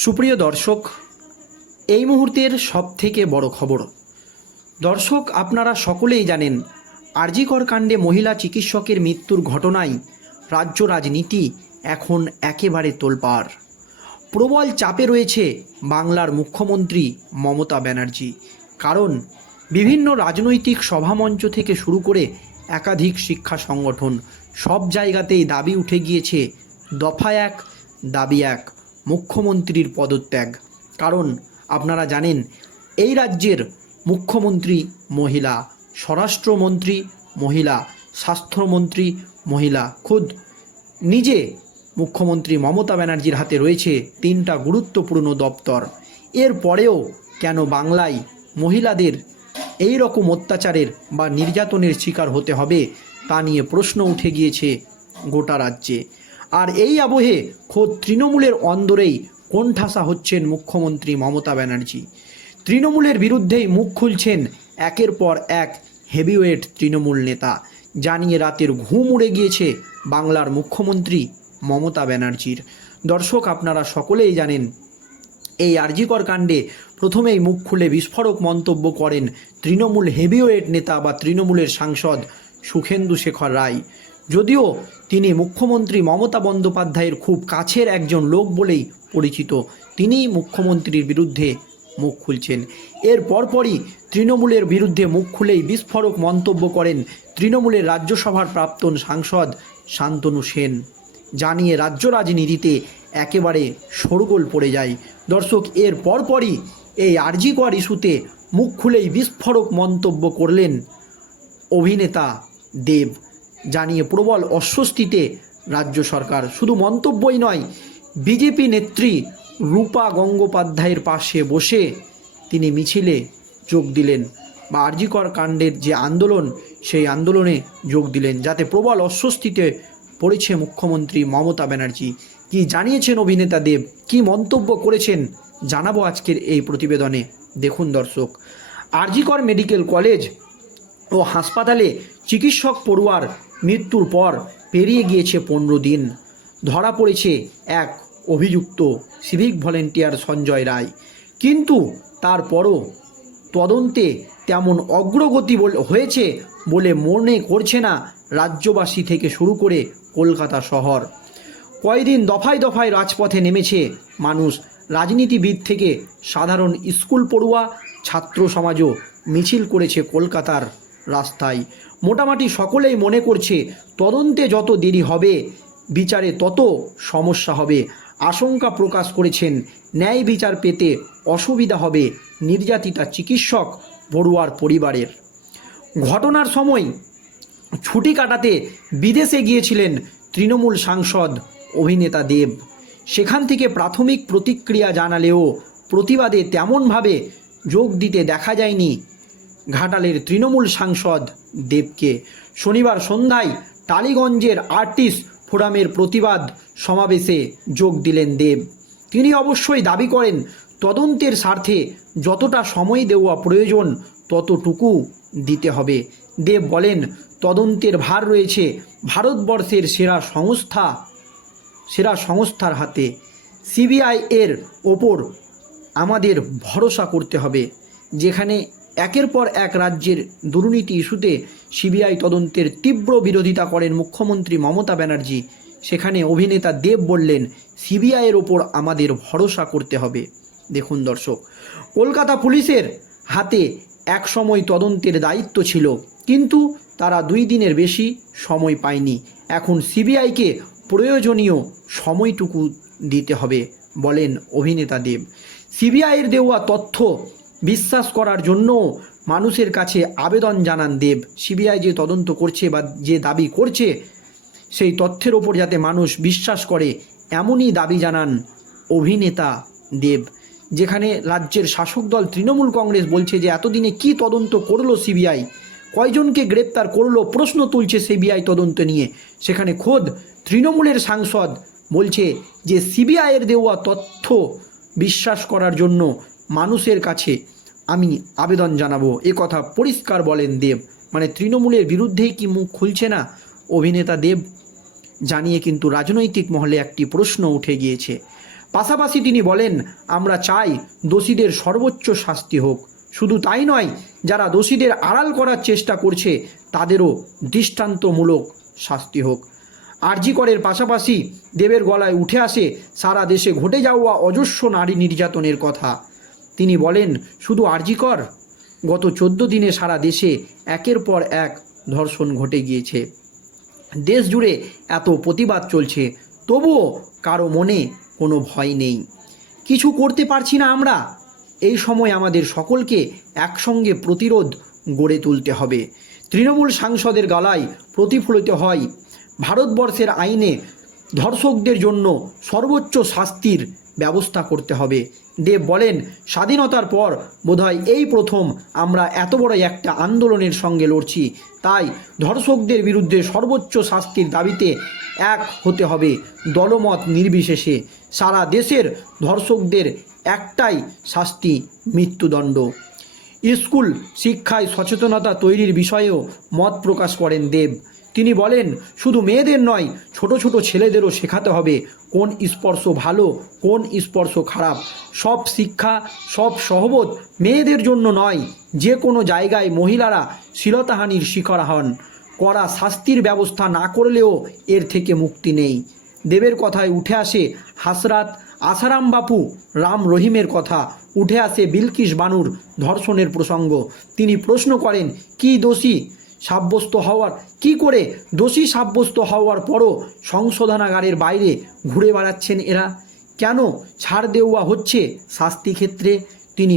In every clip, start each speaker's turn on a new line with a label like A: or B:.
A: সুপ্রিয় দর্শক, এই মুহূর্তের সবথেকে বড় খবর। দর্শক, আপনারা সকলেই জানেন, আরজিকর কাণ্ডে মহিলা চিকিৎসকের মৃত্যুর ঘটনায় রাজ্য রাজনীতি এখন একেবারে তোলপাড়। প্রবল চাপে রয়েছে বাংলার মুখ্যমন্ত্রী মমতা ব্যানার্জি, কারণ বিভিন্ন রাজনৈতিক সভামঞ্চ থেকে শুরু করে একাধিক শিক্ষা সংগঠন সব জায়গাতেই দাবি উঠে গিয়েছে, দফা এক, দাবি এক। মুখ্যমন্ত্রীর পদত্যাগ। কারণ আপনারা জানেন, এই রাজ্যের মুখ্যমন্ত্রী মহিলা, স্বরাষ্ট্রমন্ত্রী মহিলা, স্বাস্থ্যমন্ত্রী মহিলা, খুদ। নিজে মুখ্যমন্ত্রী মমতা ব্যানার্জির হাতে রয়েছে তিনটা গুরুত্বপূর্ণ দপ্তর। এর পরেও কেন বাংলায় মহিলাদের এই রকম অত্যাচারের বা নির্যাতনের শিকার হতে হবে তা নিয়ে প্রশ্ন উঠে গিয়েছে গোটা রাজ্যে। আর এই আবহে খোদ তৃণমূলের অন্দরেই কোণঠাসা হচ্ছেন মুখ্যমন্ত্রী মমতা ব্যানার্জি। তৃণমূলের বিরুদ্ধেই মুখ খুলছেন একের পর এক হেভিওয়েট তৃণমূল নেতা। জানিয়ে রাতের ঘুম উড়ে গিয়েছে বাংলার মুখ্যমন্ত্রী মমতা ব্যানার্জির। দর্শক, আপনারা সকলেই জানেন, এই আরজিকর কাণ্ডে প্রথমেই মুখ খুলে বিস্ফোরক মন্তব্য করেন তৃণমূল হেভিওয়েট নেতা বা তৃণমূলের সাংসদ সুখেন্দু শেখর রায়। যদিও তিনি মুখ্যমন্ত্রী মমতা বন্দ্যোপাধ্যায়ের খুব কাছের একজন লোক বলেই পরিচিত, তিনিই মুখ্যমন্ত্রীর বিরুদ্ধে মুখ খুলছেন। এর পরপরই তৃণমূলের বিরুদ্ধে মুখ খুলেই বিস্ফোরক মন্তব্য করেন তৃণমূলের রাজ্যসভার প্রাক্তন সাংসদ শান্তনু সেন। জানিয়ে রাজ্য রাজনীতিতে একেবারে শোরগোল পড়ে যায়। দর্শক, এর পরপরই এই আরজিকর ইস্যুতে মুখ খুলেই বিস্ফোরক মন্তব্য করলেন অভিনেতা দেব। জানিয়ে প্রবল অস্বস্তিতে রাজ্য সরকার। শুধু মন্তব্যই নয়, বিজেপি নেত্রী রূপা গঙ্গোপাধ্যায়ের পাশে বসে তিনি মিছিলে যোগ দিলেন বা আরজিকর কাণ্ডের যে আন্দোলন, সেই আন্দোলনে যোগ দিলেন, যাতে প্রবল অস্বস্তিতে পড়েছে মুখ্যমন্ত্রী মমতা ব্যানার্জি। কি জানিয়েছেন অভিনেতা দেব? কি মন্তব্য করেছেন? জানাব আজকের এই প্রতিবেদনে। দেখুন দর্শক, আরজিকর মেডিকেল কলেজ ও হাসপাতালে চিকিৎসক পড়ুয়ার মৃত্যুর পর পেরিয়ে গিয়েছে পনেরো দিন। ধরা পড়েছে এক অভিযুক্ত সিভিক ভলেন্টিয়ার সঞ্জয় রায়। কিন্তু তারপরও তদন্তে তেমন অগ্রগতি হয়েছে বলে মনে করছে না রাজ্যবাসী থেকে শুরু করে কলকাতা শহর। কয়দিন দফায় দফায় রাজপথে নেমেছে মানুষ। রাজনীতিবিদ থেকে সাধারণ স্কুল পড়ুয়া, ছাত্র সমাজও মিছিল করেছে কলকাতার রাস্তায়। মোটামুটি সকলেই মনে করছে, তদন্তে যত দেরি হবে, বিচারে তত সমস্যা হবে। আশঙ্কা প্রকাশ করেছেন, ন্যায় বিচার পেতে অসুবিধা হবে নির্যাতিতা চিকিৎসক বড়ুয়ার পরিবারের। ঘটনার সময় ছুটি কাটাতে বিদেশে গিয়েছিলেন তৃণমূল সাংসদ অভিনেতা দেব। সেখান থেকে প্রাথমিক প্রতিক্রিয়া জানালেও প্রতিবাদে তেমনভাবে যোগ দিতে দেখা যায়নি ঘাটালের তৃণমূল সাংসদ দেবকে। শনিবার সন্ধ্যায় টালিগঞ্জের আর্টিস্ট ফোরামের প্রতিবাদ সমাবেশে যোগ দিলেন দেব। তিনি অবশ্যই দাবি করেন, তদন্তের স্বার্থে যতটা সময় দেওয়া প্রয়োজন ততটুকু দিতে হবে। দেব বলেন, তদন্তের ভার রয়েছে ভারতবর্ষের সেরা সংস্থা, সেরা সংস্থার হাতে। সিবিআই এর ওপর আমাদের ভরসা করতে হবে, যেখানে একের পর এক রাজ্যের দুর্নীতি ইস্যুতে সিবিআই তদন্তের তীব্র বিরোধিতা করেন মুখ্যমন্ত্রী মমতা ব্যানার্জি। সেখানে অভিনেতা দেব বললেন সিবিআইয়ের ওপর আমাদের ভরসা করতে হবে। দেখুন দর্শক, কলকাতা পুলিশের হাতে এক সময় তদন্তের দায়িত্ব ছিল, কিন্তু তারা দুই দিনের বেশি সময় পায়নি। এখন সিবিআইকে প্রয়োজনীয় সময়টুকু দিতে হবে বলেন অভিনেতা দেব। সিবিআইয়ের দেওয়া তথ্য বিশ্বাস করার জন্য মানুষের কাছে আবেদন জানান দেব। সিবিআই যে তদন্ত করছে বা যে দাবি করছে, সেই তথ্যের ওপর যাতে মানুষ বিশ্বাস করে, এমনই দাবি জানান অভিনেতা দেব। যেখানে রাজ্যের শাসক দল তৃণমূল কংগ্রেস বলছে যে, এতদিনে কি তদন্ত করল সিবিআই? কয়জনকে গ্রেপ্তার করল? প্রশ্ন তুলছে সিবিআই তদন্ত নিয়ে। সেখানে খোদ তৃণমূলের সাংসদ বলছে যে, সিবিআইয়ের দেওয়া তথ্য বিশ্বাস করার জন্য মানুষের কাছে আমি আবেদন জানাব। এ কথা পরিষ্কার বলেন দেব। মানে তৃণমূলের বিরুদ্ধেই কি মুখ খুলছে না? অভিনেতা দেব জানিয়ে কিন্তু রাজনৈতিক মহলে একটি প্রশ্ন উঠে গিয়েছে। পাশাপাশি তিনি বলেন, আমরা চাই দোষীদের সর্বোচ্চ শাস্তি হোক। শুধু তাই নয়, যারা দোষীদের আড়াল করার চেষ্টা করছে, তাদেরও দৃষ্টান্তমূলক শাস্তি হোক। আরজিকরের পাশাপাশি দেবের গলায় উঠে আসে, সারা দেশে ঘটে যাওয়া অজস্র নারী নির্যাতনের কথা। তিনি বলেন, শুধু আরজিকর গত চোদ্দ দিনে সারা দেশে একের পর এক ধর্ষণ ঘটে গিয়েছে। দেশ জুড়ে এত প্রতিবাদ চলছে, তবুও কারও মনে কোনো ভয় নেই। কিছু করতে পারছি না আমরা। এই সময় আমাদের সকলকে একসঙ্গে প্রতিরোধ গড়ে তুলতে হবে। তৃণমূল সাংসদের গলায় প্রতিফলিত হয়, ভারতবর্ষের আইনে ধর্ষকদের জন্য সর্বোচ্চ শাস্তির ব্যবস্থা করতে হবে। দেব বলেন, স্বাধীনতার পর বোধহয় এই প্রথম আমরা এত বড় একটা আন্দোলনের সঙ্গে লড়ছি। তাই ধর্ষকদের বিরুদ্ধে সর্বোচ্চ শাস্তির দাবিতে এক হতে হবে দলমত নির্বিশেষে। সারা দেশের ধর্ষকদের একটাই শাস্তি মৃত্যুদণ্ড। স্কুল শিক্ষায় সচেতনতা তৈরির বিষয়েও মত প্রকাশ করেন দেব। তিনি বলেন, শুধু মেয়েদের নয়, ছোট ছোট ছেলেদেরও শেখাতে হবে কোন স্পর্শ ভালো, কোন স্পর্শ খারাপ। সব শিক্ষা, সব সহবোধ মেয়েদের জন্য নয়, যে কোনো জায়গায় মহিলারা শ্লীলতাহানির শিকার হন। করা শাস্তির ব্যবস্থা না করলেও এর থেকে মুক্তি নেই। দেবের কথায় উঠে আসে হাসরাত আসারাম বাপু, রাম রহিমের কথা। উঠে আসে বিলকিস বানুর ধর্ষণের প্রসঙ্গ। তিনি প্রশ্ন করেন, কি দোষী? সাব্যস্ত হওয়ার, কি করে দোষী সাব্যস্ত হওয়ার পরও সংশোধনাগারের বাইরে ঘুরে বেড়াচ্ছেন এরা? কেন ছাড় দেওয়া হচ্ছে শাস্তি ক্ষেত্রে? তিনি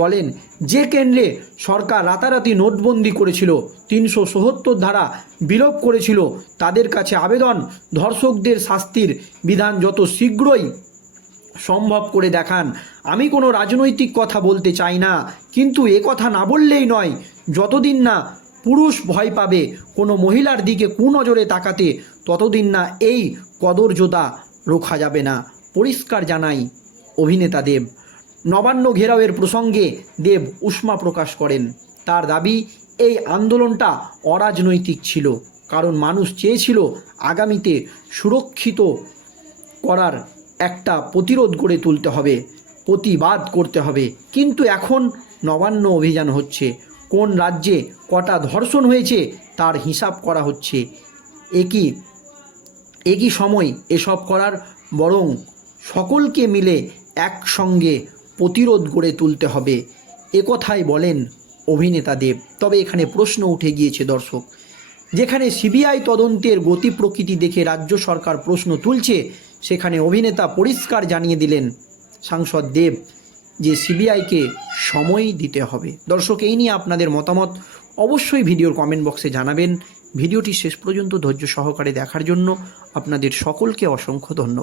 A: বলেন, যে কেন্দ্রে সরকার রাতারাতি নোটবন্দি করেছিল, তিনশো সত্তর ধারা বিলোপ করেছিল, তাদের কাছে আবেদন ধর্ষকদের শাস্তির বিধান যত শীঘ্রই সম্ভব করে দেখান। আমি কোনো রাজনৈতিক কথা বলতে চাই না, কিন্তু এ কথা না বললেই নয়, যতদিন না পুরুষ ভয় পাবে। কোনো মহিলার দিকে কুনজরে তাকাতে ততদিন না এই কদর্যতা রোখা যাবে না। পরিষ্কার জানাই অভিনেতা দেব। নবান্ন ঘেরাওয়ের প্রসঙ্গে দেব উষ্মা প্রকাশ করেন। তার দাবি, এই আন্দোলনটা অরাজনৈতিক ছিল, কারণ মানুষ চেয়েছিল আগামীতে সুরক্ষিত করার একটা প্রতিরোধ গড়ে তুলতে হবে, প্রতিবাদ করতে হবে। কিন্তু এখন নবান্ন অভিযান হচ্ছে। কোন রাজ্যে কটা ধর্ষণ হয়েছে তার হিসাব করা হচ্ছে। একই একই সময় এসব করার বরং সকলকে মিলে একসঙ্গে প্রতিরোধ গড়ে তুলতে হবে। একথাই বলেন অভিনেতা দেব। তবে এখানে প্রশ্ন উঠে গিয়েছে, দর্শক। যেখানে সিবিআই তদন্তের গতি প্রকৃতি দেখে রাজ্য সরকার প্রশ্ন তুলছে, সেখানে অভিনেতা পরিষ্কার জানিয়ে দিলেন সাংসদ দেব। যে সিবিআইকে সময় দিতে হবে। দর্শক, এই নিয়ে আপনাদের মতামত অবশ্যই ভিডিওর কমেন্ট বক্সে জানাবেন। ভিডিওটি শেষ পর্যন্ত ধৈর্য সহকারে দেখার জন্য আপনাদের সকলকে অসংখ্য ধন্যবাদ।